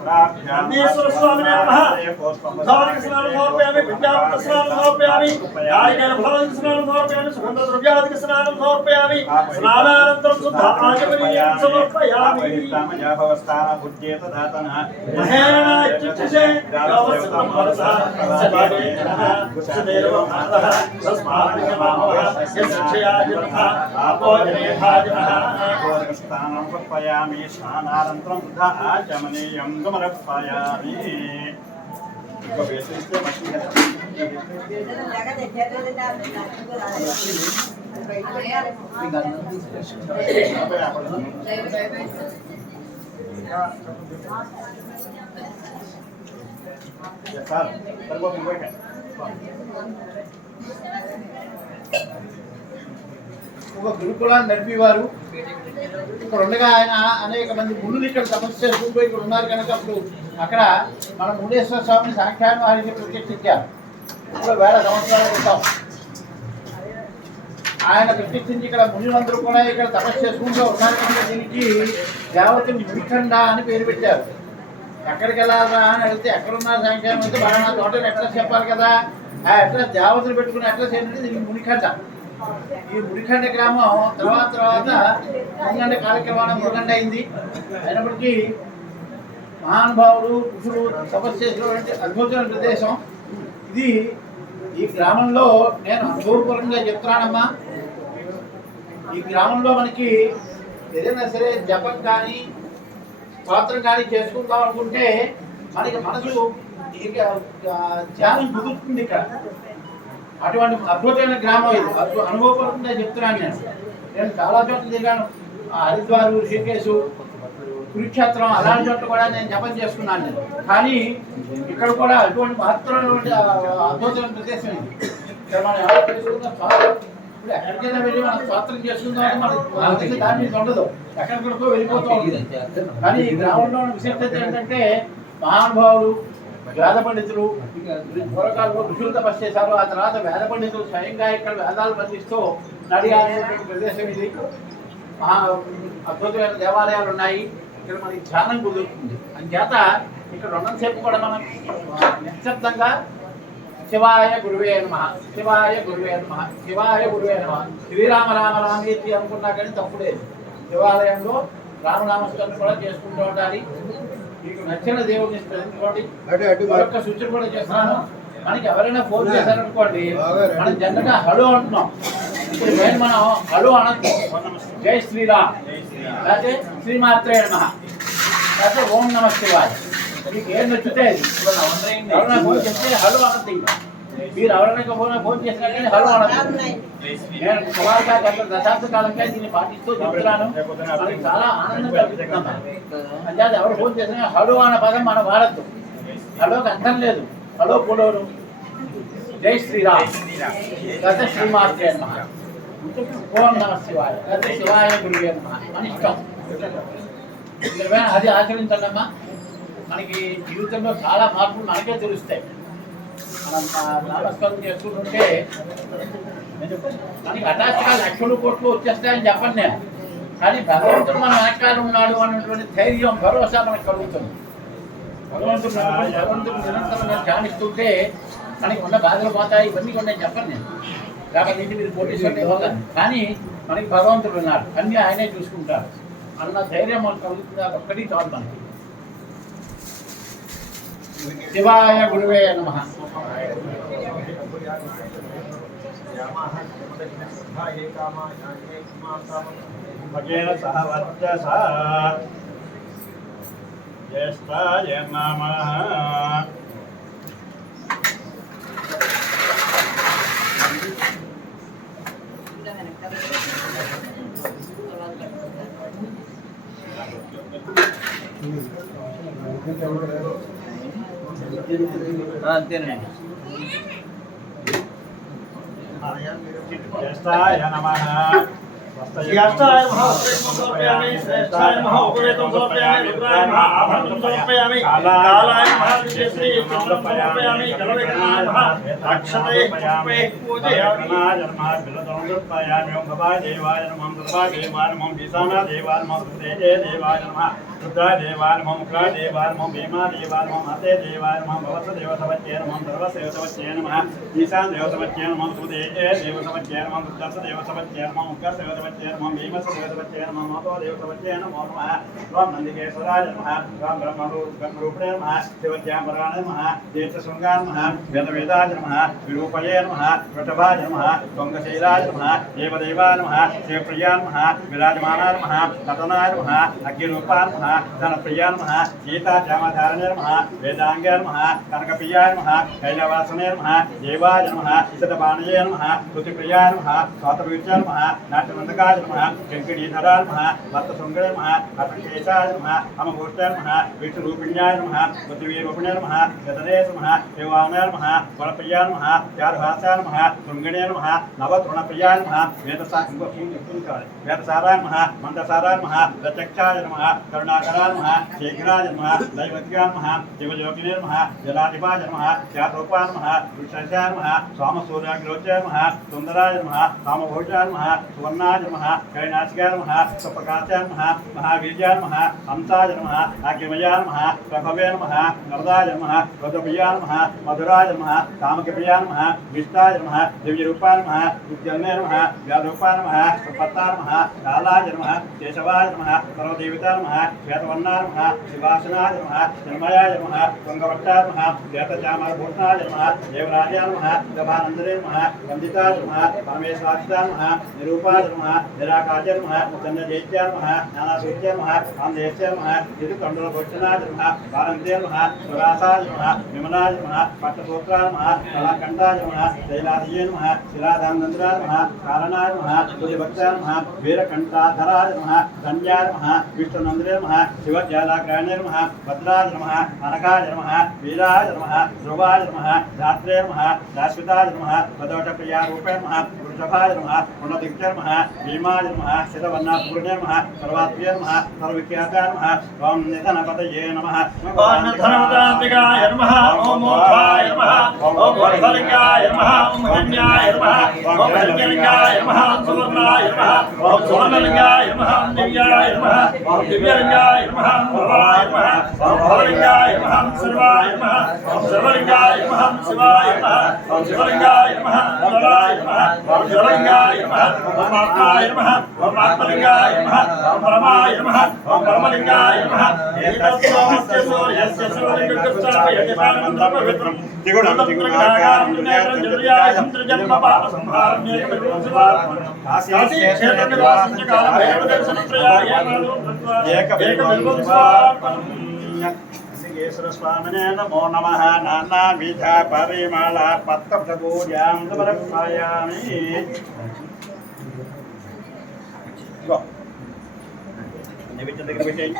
नंदीश्वर स्वामी नमः धावनिक स्नानं समर्पयामि विद्यावत स्नानं समर्पयामि नारिकेल फलादिक स्नानं समर्पयामि सुगंध द्रव्यादिक स्नानं समर्पयामि स्नानानन्तरं शुद्ध आचमनीयं समर्पयामि महेरण इत्युच्यते यावत्सकलं मनसा सभावेनः सदैव मातः तस्मान्नियमामः यस्यया जनः आपोजनेधाजनः स्थानं समर्पयामि स्नानानन्तरं शुद्ध आचमनीयं समर्पयामि ఒక గురుకులాన్ని నడిపేవారు. ఇక్కడ ఉండగా ఆయన అనేక మంది మునులు ఇక్కడ తపస్సు చేసుకుంటూ ఇక్కడ ఉన్నారు కనుక అప్పుడు అక్కడ మన మునేశ్వర స్వామిని సాక్షాత్ వారికి ప్రత్యక్షించారు. ఇప్పుడు 1000 సంవత్సరాల క్రితం ఆయన ప్రత్యక్షించి ఇక్కడ మునులందరూ కూడా ఇక్కడ తపస్సు చేసుకుంటూ ఉన్నారు కనుక దీనికి దేవతని మునిఖండ అని పేరు పెట్టారు. ఎక్కడికి వెళ్ళాలా అని అడిగితే ఎక్కడున్నారు సాంఖ్యానం అంటే మన తోటలు అడ్రస్ చెప్పాలి కదా. ఆ అడ్రస్ దేవతలు పెట్టుకునే అడ్రస్ ఏంటంటే దీనికి మునిఖండ. ఈ మునిఖండ గ్రామం తర్వాత మునిగండ కార్యక్రమాన్ని మునిగండ అయింది. అయినప్పటికీ మహానుభావుడు ఋషులు తపస్సు చేసినటువంటి అద్భుతమైన ప్రదేశం ఇది. ఈ గ్రామంలో నేను అనుభవపూర్వకంగా చెప్తున్నానమ్మా. ఈ గ్రామంలో మనకి ఏదైనా సరే జపం కానీ పాత్రం కానీ చేసుకుందాం అనుకుంటే మనకి మనసు ధ్యానం కుదురుతుంది ఇక్కడ. అటువంటి అద్భుతమైన గ్రామం ఇది. అనుభవపూర్వకంగా చెప్తున్నాను. నేను చాలా చోట్ల తిరిగాను. హరిద్వారు, ఋషికేశు, కురుక్షేత్రం అలాంటి చోట్ల కూడా నేను జపం చేసుకున్నాను నేను. కానీ ఇక్కడ కూడా అటువంటి మహత్తరమైనటువంటి అద్భుతమైన ప్రదేశం ఇది. ఇక్కడ మనం ఎలా చేసుకుందాం ఇప్పుడు ఎక్కడికైనా వెళ్ళి మనం స్వాతంత్రం చేసుకుందామని మనకి దాని మీద ఉండదు. ఎక్కడికో వెళ్ళిపోతూ ఉంటుంది. కానీ ఈ గ్రామంలో విశిష్టత ఏంటంటే మహానుభావులు వేద పండితులు పూర్వకాలంలో ఋషులు తపస్సు చేశారు. ఆ తర్వాత వేద పండితులు స్వయంగా ఇక్కడ వేదాలు బంధిస్తూ నడియాల్సినటువంటి ప్రదేశం ఇది. అద్భుతమైన దేవాలయాలు ఉన్నాయి. ఇక్కడ మనకి ధ్యానం కుదురుతుంది. అంచేత ఇక్కడ ఉన్నంతసేపు కూడా మనం నిశ్శబ్దంగా శివాయ గురువే నమః, శివాయ గురువే నమః, శివాయ గురువే నమః, శ్రీరామ రామ రామేతి అనుకున్నా కానీ తప్పులేదు. శివాలయంలో రామనామస్మరణ కూడా చేసుకుంటూ ఉండాలి. మీకు నచ్చిన దేవుడిని స్మరించుకోండి. మరొక సూచన కూడా చేస్తున్నాను. మనకి ఎవరైనా ఫోన్ చేశారనుకోండి, మనం జనరల్గా హలో అంటున్నాం. ఇప్పుడు మనం హలో అనొద్దు. జై శ్రీరామ్, లేకపోతే శ్రీమాత్రే నమః, లేకపోతే ఓం నమ శివాయ. మీకు ఏం నచ్చుతే ఎవరైనా ఫోన్ చేస్తే హలో అనొద్దు. ఇంకా మీరు ఎవరైనా ఫోన్ చేసినా కానీ హలో అనొద్దు. నేను సుమారుగా గత దశాబ్ద కాలంగా దీన్ని పాటిస్తూ చెప్తున్నాను. మనకి చాలా ఆనందం కలుగుతున్నాం. అంటే ఎవరు ఫోన్ చేసినా హలో అన్న పదం మనం వాడద్దు. హలోకి అర్థం లేదు. హలో పులోరు, జై శ్రీరామ్, లేకపోతే శ్రీమాత్రే నమః, ఓం నమ శివాయ, లేకపోతే శివాయ గురువే నమః. మన ఇష్టం. అది ఆచరించండమ్మా. మనకి జీవితంలో చాలా మార్పులు మనకే తెలుస్తాయి. మనం నామస్మరణ చేసుకుంటుంటే మనకి హఠాత్తుగా లక్షలు కోట్లు వచ్చేస్తాయని చెప్పండి నేను. కానీ భగవంతుడు మన వెనకాల ఉన్నాడు అన్నటువంటి ధైర్యం, భరోసా మనకు కలుగుతుంది. భగవంతుడు నిరంతరంగా ధ్యానిస్తుంటే మనకి ఉన్న బాధలు పోతాయి. ఇవన్నీ కూడా నేను చెప్పను నేను. కాబట్టి మీరు పోటీసుకుంటే ఇవ్వగలను. కానీ మనకి భగవంతుడు ఉన్నాడు, అన్నీ ఆయనే చూసుకుంటారు అన్న ధైర్యం మనకు కలుగుతుంది. అది ఒక్కటి కాదు మనకి. శివాయ గురువే నమః. భగేన సహ వర్చసా జ్యేష్ఠాయ నమః. అంతేనండి. జ్యేష్ఠాయ నమః. ज्येष्ठाय नमः समर्पयामि, श्रेष्ठाय नमः उपवेदं समर्पयामि, रुद्राय नमः आभरणं समर्पयामि, कालाय नमः विशेषे समर्पयामि, जलवेदनाय नमः अक्षते पुष्पे पूजयामि, नमः बिलदं समर्पयामि. ओम भवाय देवाय नमः, सर्वादेवाय नमः, ईशाना देवाय नमः, देवाय नमः, रुद्राय देवाय नमः मुक्राय देवाय नमः भीमा देवाय नमः माते देवाय नमः भवत देवतवच्चे नमः सर्वदेवतवच्चे नमः ईशान देवतवच्चे नमः सुदेजे देवतवच्चे नमः रुद्रस देवतवच्चे नमः मुक्कर देवतवच्चे नमः भीमस देवतवच्चे नमः मातो देवतवच्चे नमो नमः ओम नंदिकेश्वराय नमः ओम ब्रह्मरूपणे नमः शिवज्ञापराय नमः तीर्थशृङ्गाय नमः वेदवेदाय नमः विरूपये नमः वृषभाय नमः त्वङ्गशैलाय नमः देवदेवाय नमः शिवप्रियाय नमः विराजमानाय नमः नटनाय नमः अग्निरूपाय नमः धनप्रियाय नमः गीताजामधारणे नमः वेदाङ्गाय नमः कनकप्रियाय नमः कैलवासने नमः देवाय नमः शतपाणये नमः स्तुतिप्रियाय नमः स्वातवीर्याय नमः नाट्यनन्दकाय नमः शङ्करीधराय नमः भक्तशृङ्गाय नमः अर्थकेशाय नमः अमभूताय नमः विष्णुरूपिण्याय नमः पृथ्वीरूपिणे नमः यतने नमः देवानाय नमः वरप्रियाय नमः चारुहासाय नमः शृङ्गिणे नमः नवतृणप्रियाय नमः वेदसाराय नमः मन्दसाराय नमः रचक्षाय नमः करुणाकराय नमः शीघ्राय नमः दैवत्याय नमः शिवयोगिने नमः जलाधिपाय नमः चातोपाय नमः वृक्षाय नमः स्वामसूर्याग्रोचाय नमः सुन्दराय नमः कामभोजाय नमः सुवर्णाय नमः कैलासिकाय नमः स्वप्रकाशाय नमः महावीर्याय नमः हंसाय नमः अग्निमयाय नमः प्रभवे नमः नरदाय नमः वदप्रियाय नमः मधुराय नमः कामकप्रियाय नमः विष्टाय नमः दिव्यरूपाय नमः उज्जलने नमः व्याधूपाय नमः सुपत्ताय नमः कालाय नमः केशवाय नमः सर्वदेवताय नमः श्वेतवर्णाय नमः शिवासनाय नमः जन्मयाय नमः गंगवट्टाय नमः श्वेतचामरभूषणाय नमः देवराजाय नमः गभानन्दने नमः वन्दिताय नमः परमेश्वराय नमः निरूपाय नमः निराकाराय नमः चन्द्रजैत्याय नमः ज्ञानासूच्याय नमः आन्देशाय नमः ऋतुकण्डलभूषणाय नमः भारन्ते नमः सुरासाय नमः विमलाय नमः पट्टसूत्राय नमः कलाकण्ठाय नमः शैलाधिये नमः शिलाधानन्द्राय नमः कारणाय नमः सूर्यभक्ताय नमः वीरकण्ठाधराय नमः धन्याय नमः विष्णुनन्दने नमः शिवज्वालाग्राणे नमः भद्राय नमः अनघाय नमः वीराय नमः ध्रुवाय नमः धात्रे नमः शाश्वताय नमः पदवटप्रियारूपे नमः वृषभाय नमः पुण्यदिक्ते नमः भीमाय नमः शिरवर्णापूर्णे नमः सर्वात्मये नमः सर्वविख्याताय नमः ओम निधनपतये नमः ओम धनवतान्तिकाय नमः ओम मोक्षाय नमः ओम वरदलिंगाय नमः ओम हिरण्याय नमः ओम हिरण्यलिंगाय नमः ओम सुवर्णाय नमः ओम सुवर्णलिंगाय नमः ओम दिव्याय नमः ओम दिव्यलिंगाय नमः ओम भवाय नमः ओम भवलिंगाय नमः ओम सर्वाय नमः ओम सर्वलिंगाय नमः ओम शिवाय नमः ओम शिवलिंगाय नमः ओम जलाय नमः ओम जललिंगाय नमः ओम आत्माय नमः ओम आत्मलिंगाय नमः ओम परमाय नमः ओम परमलिंगाय नमः एतस्मास्य सूर्यस्य सूर्यकृष्णाय यज्ञानमन्त्रपवित्रम् त्रिगुणाकारं दुर्याय जन्म पाप संहारं काशी क्षेत्र निवासं च कालं भैरवदर्शनत्रयाय स्वामिने नमो नमः नानाविध परिमल पत्रपूजां समर्पयामि नैवेद्యం దగ్గర పెట్టేయి